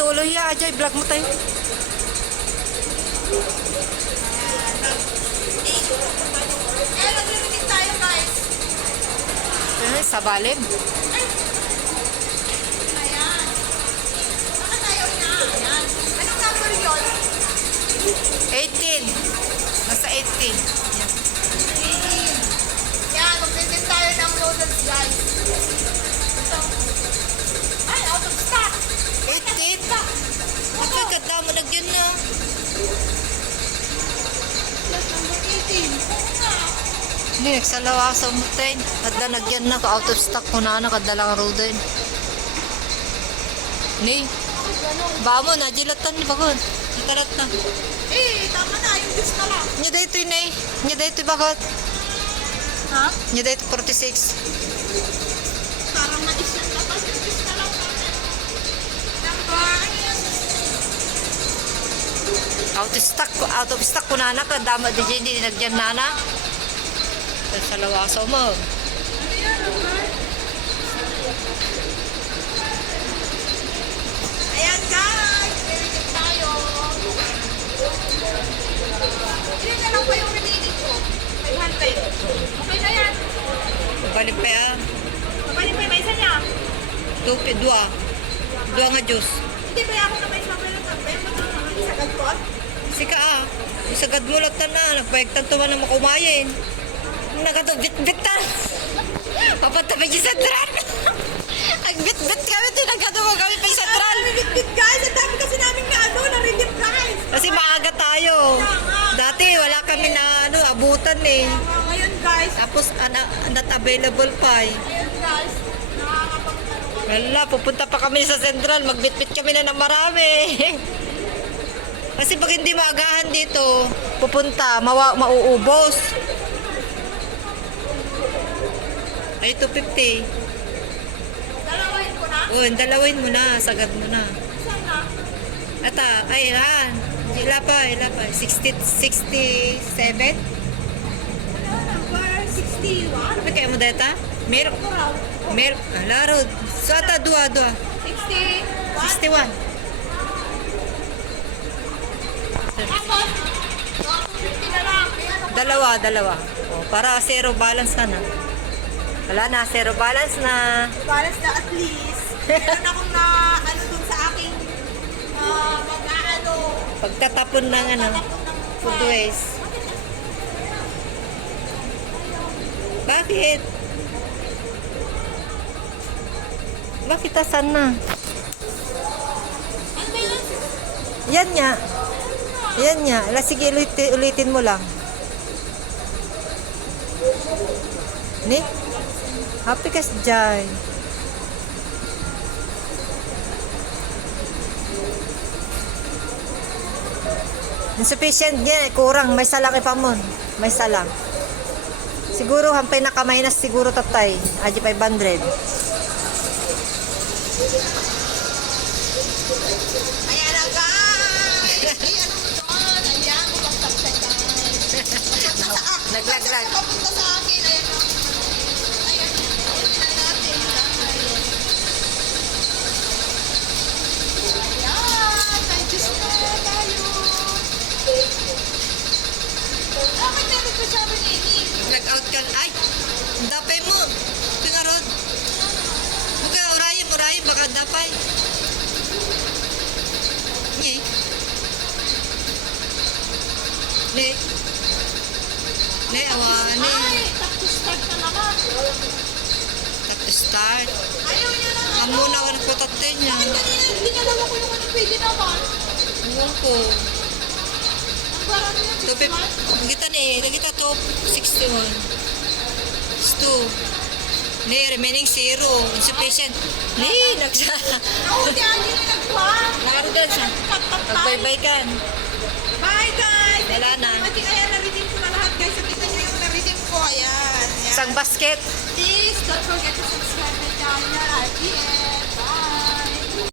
tuloy ya. Ajay, vlog mo tayo. Kaya nag-release tayo guys. Ay, sa balim. Ayan. Bakit ayaw niya? Ayan. Anong number yun? 18. Nasa 18. Yan. Yan, mag-release tayo ng noodles guys. Ito. Ay, out of stock. 18? Ako, ganda mo nagyan na. Plus number 18. Oo nga. Hindi, nagsalawa sa mutain. Kadda nagyan na, out of stock ko na, nakadalang roden. Ni, ba mo, najilatan ni Bakon. Natalat na. Eh, tama na. Yung juice na lang. Nya dito yun eh. Nya dito Bakon. Ha? Nya dito 46. Parang na-isyan na pa. Yung juice na lang natin. Number, ano yan? Out of stock ko na na, kadama di dyan, hindi nagyan na na. Sa lawaso mo. Ano yan, number? Ayan guys, narinig tayo. Ilan na lang pa yung remaining ko? 500. Okay na yan. Balik pa yan. Mabalik pa yung isa niya. Dua. Dua nga juice. Hindi ba ako na may sabay ng kape? Sa ganton? Sika ah. Isagad mo lang na. Nagpaigtan tuman na makumayin. Nagato bit-bitan. Papunta pa yung sentral. Nagbit-bit kami. Tinagado mo kami pa yung sentral. Bit guys, ang dami kasi namin na na-redeem guys. Kasi maaga tayo. Dati wala kami na abutan eh. Ngayon guys, Tapos not available pa eh. ngayon guys, nakakapagtalo kami. Wala, pupunta pa kami sa Central. Magbitbit kami na ng marami. Kasi pag hindi maagahan dito, pupunta, mauubos. Ay, 250. Dalawahin ko na. Oo, dalawin mo na. Sagad mo na. Saan na? Ata, ay, yan. Ila pa. 67? Ano, number 61? Ano kaya mo data? Milk. Ito raw. Milk. Larod. So, ata, dua. 61? 61. Tapos, 250 na lang. Ayan, Dalawa. O, para zero balance ka na. Wala na, zero balance na. balance na at least. Meron akong na, ano dun sa aking, mag-ano, Pagtatapon ng food waste. Bakit? Bakit asan na? Ano ba yun? Yan nga. Ala, sige, ulitin mo lang. Ni? Happy kas dyan. Insufficient niya, kurang. May salang ipamon. May salang. Siguro, hampay na kamay na siguro tatay. Aji 500. Ayan na guys! Ano mo doon? Ayan, bumagsak siya guys. Naglaglag. Papunta sa akin. Ayan na. Ayan. Ayan na natin. Ayan. May juice na tayo. Bakit meron pa siya remaining? Nag-out ka. Ay! Dapay mo. Pingarod. Huwag urayin. Baka dapay. Nye. Ne, awane. Ay, tapos start na naman. Tapos start. Ayaw niya na ano. Amo na ka nagpatatay niya. Bakit kanina dinalawa ko yung ano pwede naman? Ewan ko. Ang parang yun, To 61. Nagita to 61. It's 2. Ne, remaining 0. Insufficient. Ne, nagsa. Ako, di hindi na nagpa. Nakarugan sa. Nagbay-bay kan. Bye guys! Wala na. Kasi kaya na-redeem ko na lahat guys. So, tingnan nyo yung na-redeem ko. Ayan. Ayan. Isang basket. Please don't forget to subscribe my channel. RPF. Bye!